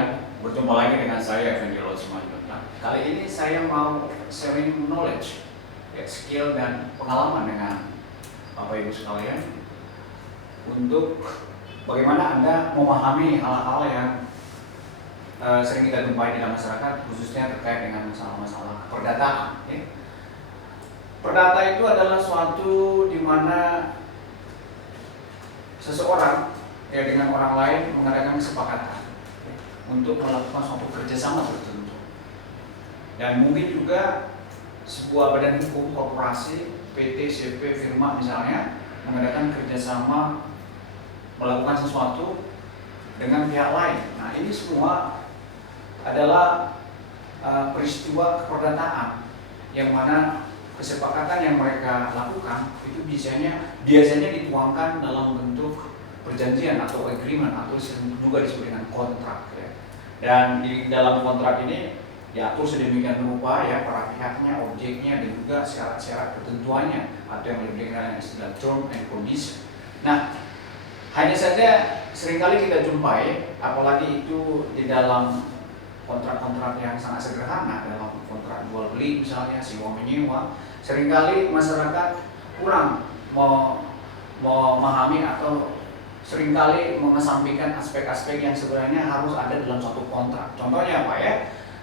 sekalian, berjumpa lagi dengan saya Effendi Simanjuntak. Kali ini saya mau sharing knowledge, skill dan pengalaman dengan Bapak Ibu sekalian untuk bagaimana Anda memahami hal-hal yang sering kita jumpai di dalam masyarakat, khususnya terkait dengan masalah-masalah perdataan. Perdata itu adalah suatu di mana seseorang dengan orang lain mengadakan kesepakatan untuk melakukan suatu kerjasama tertentu, dan mungkin juga sebuah badan hukum, korporasi, PT, CV, firma misalnya mengadakan kerjasama melakukan sesuatu dengan pihak lain. Nah, ini semua adalah peristiwa keperdataan yang mana kesepakatan yang mereka lakukan itu biasanya dituangkan dalam bentuk perjanjian atau agreement atau juga disebut dengan kontrak ya. Dan di dalam kontrak ini diatur sedemikian rupa ya, para pihaknya, objeknya, dan juga syarat-syarat ketentuannya atau yang lebih dikenal dengan istilah term and condition. Nah, hanya saja seringkali kita jumpai, apalagi itu di dalam kontrak-kontrak yang sangat sederhana, dalam kontrak jual beli misalnya, sewa menyewa, seringkali masyarakat kurang memahami atau seringkali mengesampingkan aspek-aspek yang sebenarnya harus ada dalam suatu kontrak. Contohnya apa ya?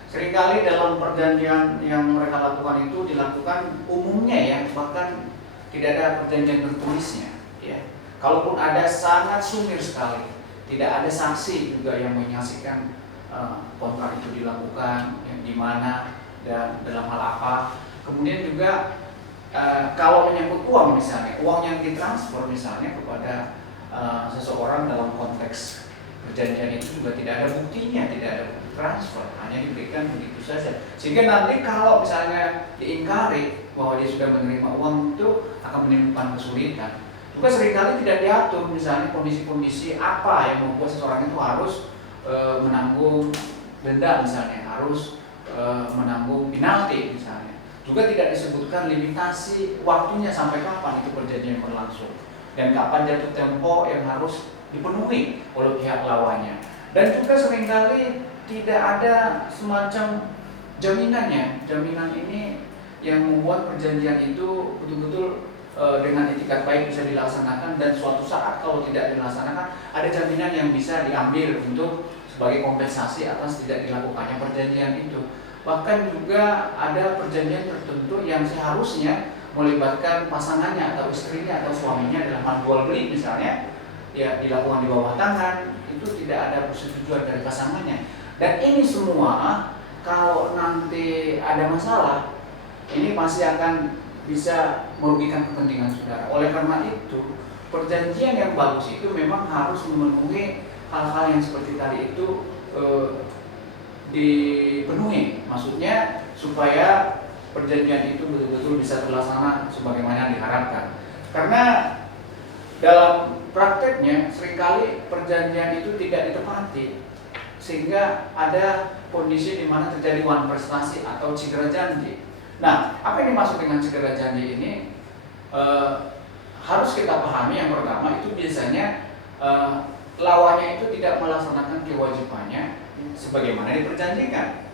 Seringkali dalam perjanjian yang mereka lakukan itu dilakukan umumnya ya, bahkan tidak ada perjanjian tertulisnya ya. Kalaupun ada, sangat sumir sekali. Tidak ada saksi juga yang menyaksikan kontrak itu dilakukan, yang di mana dan dalam hal apa. Kemudian juga kalau menyangkut uang misalnya, uang yang ditransfer misalnya kepada seseorang dalam konteks perjanjian itu juga tidak ada buktinya, tidak ada bukti transfer, hanya diberikan begitu saja. Sehingga nanti kalau misalnya diingkari bahwa dia sudah menerima uang itu akan menimbulkan kesulitan. Juga seringkali tidak diatur misalnya kondisi-kondisi apa yang membuat seseorang itu harus menanggung denda misalnya, harus menanggung penalti misalnya. Juga tidak disebutkan limitasi waktunya sampai kapan itu perjanjian berlangsung, dan kapan jatuh tempo yang harus dipenuhi oleh pihak lawannya. Dan juga seringkali tidak ada semacam jaminannya. Jaminan ini yang membuat perjanjian itu betul-betul dengan etikat baik bisa dilaksanakan, dan suatu saat kalau tidak dilaksanakan ada jaminan yang bisa diambil untuk sebagai kompensasi atas tidak dilakukannya perjanjian itu. Bahkan juga ada perjanjian tertentu yang seharusnya melibatkan pasangannya atau istrinya atau suaminya dalam hal jual beli misalnya ya, dilakukan di bawah tangan, itu tidak ada persetujuan dari pasangannya. Dan ini semua kalau nanti ada masalah, ini pasti akan bisa merugikan kepentingan saudara. Oleh karena itu, perjanjian yang bagus itu memang harus memenuhi hal-hal yang seperti tadi itu dipenuhi. Maksudnya supaya perjanjian itu betul-betul bisa terlaksana sebagaimana diharapkan. Karena dalam prakteknya seringkali perjanjian itu tidak ditepati, sehingga ada kondisi di mana terjadi wan prestasi atau cedera janji. Nah, apa yang dimaksud dengan cedera janji ini? Harus kita pahami yang pertama itu biasanya lawannya itu tidak melaksanakan kewajibannya sebagaimana diperjanjikan,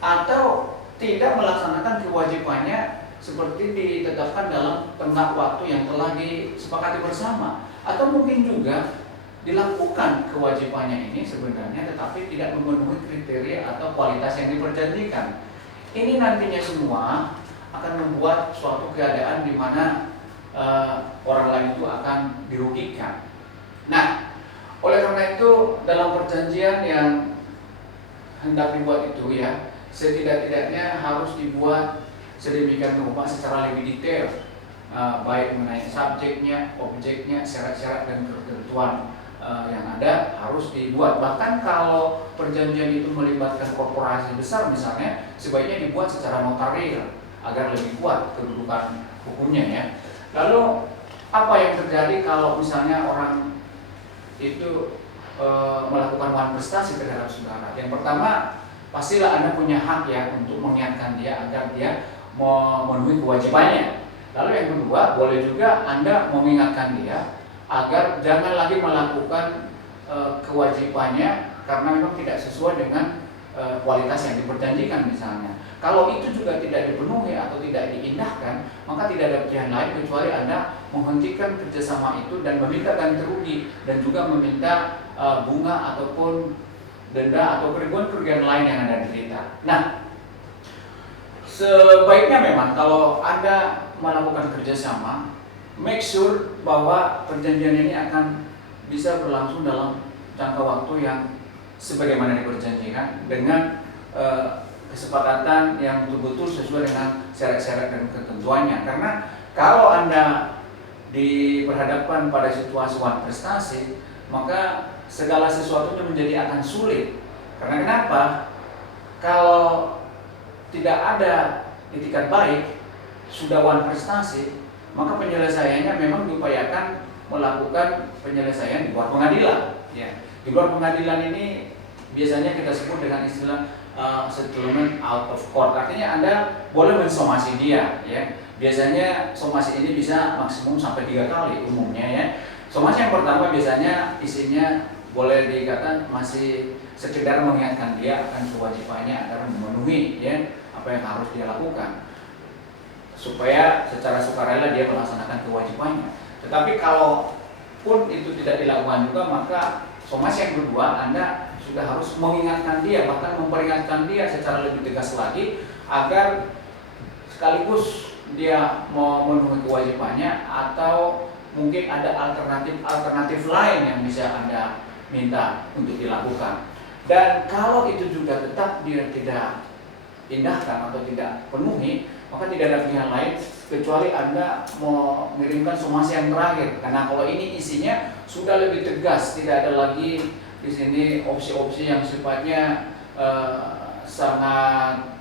atau tidak melaksanakan kewajibannya seperti ditetapkan dalam tenggat waktu yang telah disepakati bersama, atau mungkin juga dilakukan kewajibannya ini sebenarnya tetapi tidak memenuhi kriteria atau kualitas yang diperjanjikan. Ini nantinya semua akan membuat suatu keadaan di mana orang lain itu akan dirugikan. Nah, oleh karena itu dalam perjanjian yang hendak dibuat itu ya, setidak-tidaknya harus dibuat sedemikian rupa secara lebih detail, baik mengenai subjeknya, objeknya, syarat-syarat dan ketentuan yang ada harus dibuat. Bahkan kalau perjanjian itu melibatkan korporasi besar misalnya, sebaiknya dibuat secara notaris agar lebih kuat kedudukan hukumnya ya. Lalu apa yang terjadi kalau misalnya orang itu melakukan wan prestasi terhadap saudara? Yang pertama, pastilah Anda punya hak ya untuk mengingatkan dia agar dia memenuhi kewajibannya. Lalu yang kedua, boleh juga Anda mengingatkan dia agar jangan lagi melakukan kewajibannya karena memang tidak sesuai dengan kualitas yang diperjanjikan misalnya. Kalau itu juga tidak dipenuhi atau tidak diindahkan, maka tidak ada pilihan lain kecuali Anda menghentikan kerjasama itu dan meminta ganti rugi dan juga meminta bunga ataupun denda atau kerugian-kerugian lain yang Anda derita. Nah, sebaiknya memang kalau Anda melakukan kerjasama, make sure bahwa perjanjian ini akan bisa berlangsung dalam jangka waktu yang sebagaimana diperjanjikan dengan kesepakatan yang betul-betul sesuai dengan syarat-syarat dan ketentuannya. Karena kalau Anda diperhadapkan pada situasi wan prestasi, maka segala sesuatunya menjadi akan sulit. Karena kenapa? Kalau tidak ada itikat baik, sudah wan prestasi, maka penyelesaiannya memang diupayakan melakukan penyelesaian di luar pengadilan. Ya. Di luar pengadilan ini biasanya kita sebut dengan istilah settlement out of court. Artinya Anda boleh mensomasi dia, ya. Biasanya somasi ini bisa maksimum sampai 3 kali umumnya, ya. Somasi yang pertama biasanya isinya boleh dikatakan masih sekedar mengingatkan dia akan kewajibannya agar memenuhi, ya, apa yang harus dia lakukan supaya secara sukarela dia melaksanakan kewajibannya. Tetapi kalau pun itu tidak dilakukan juga, maka somasi yang kedua Anda sudah harus mengingatkan dia, bahkan memperingatkan dia secara lebih tegas lagi agar sekaligus dia mau memenuhi kewajibannya atau mungkin ada alternatif lain yang bisa Anda minta untuk dilakukan. Dan kalau itu juga tetap dia tidak indahkan atau tidak penuhi, maka tidak ada pilihan lain kecuali Anda mau mengirimkan somasi yang terakhir. Karena kalau ini isinya sudah lebih tegas, tidak ada lagi di sini opsi-opsi yang sifatnya sangat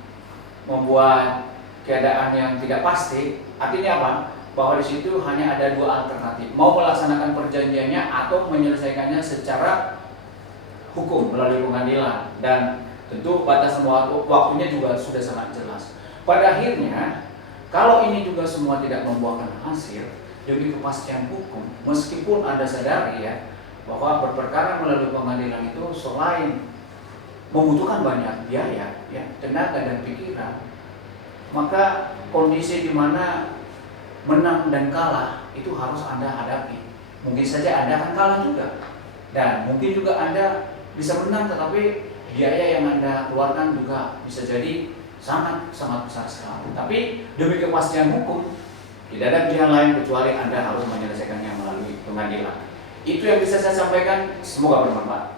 membuat keadaan yang tidak pasti. Artinya apa? Bahwa di situ hanya ada 2 alternatif, mau melaksanakan perjanjiannya atau menyelesaikannya secara hukum melalui pengadilan, dan tentu batasan waktunya juga sudah sangat jelas. Pada akhirnya, kalau ini juga semua tidak membuahkan hasil demi kepastian hukum, meskipun Anda sadari, ya, bahwa berperkara melalui pengadilan itu selain membutuhkan banyak biaya, ya, tenaga dan pikiran, maka kondisi di mana menang dan kalah itu harus Anda hadapi. Mungkin saja Anda akan kalah juga, dan mungkin juga Anda bisa menang, tetapi biaya yang Anda keluarkan juga bisa jadi sangat besar sekali. Tapi demi kepastian hukum, tidak ada pilihan lain kecuali Anda harus menyelesaikannya melalui pengadilan. Itu yang bisa saya sampaikan, semoga bermanfaat.